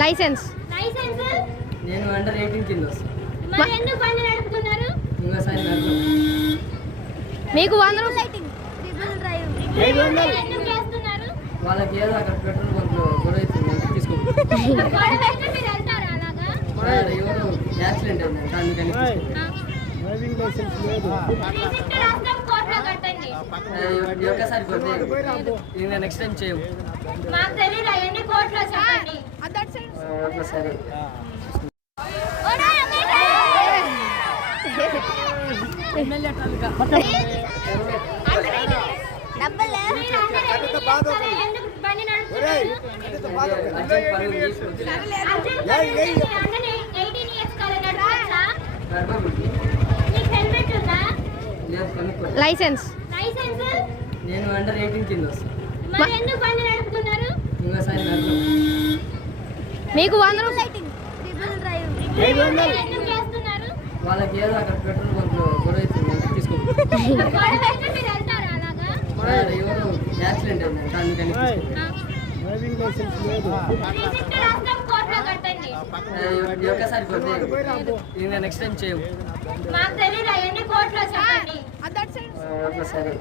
Licence నేను under 18 కింద మీకు 100 రూపాయలు వాళ్ళకి ఏదో అక్కడ పెట్రోల్ బంక్లో గొడవ అవుతుంది తీసుకోవాలి ఎవరు యాక్సిడెంట్ అయింది దానికని డ్రైవింగ్ లైసెన్స్ లేదు. ఒక్కసారి కొద్ది నెక్స్ట్ టైం చేయము సరే లైసెన్స్ నేను అండర్ 18 కింద ఇంకోసారి మీకు 100 రూపాయలు వాళ్ళకి ఏదో అక్కడ పెట్రోల్ బంక్లో గొడవ అవుతుంది తీసుకోవాలి ఎవరు యాక్సిడెంట్ అయింది దానికని డ్రైవింగ్ లైసెన్స్ లేదు. ఒక్కసారి కొద్ది నెక్స్ట్ టైం చేయము సరే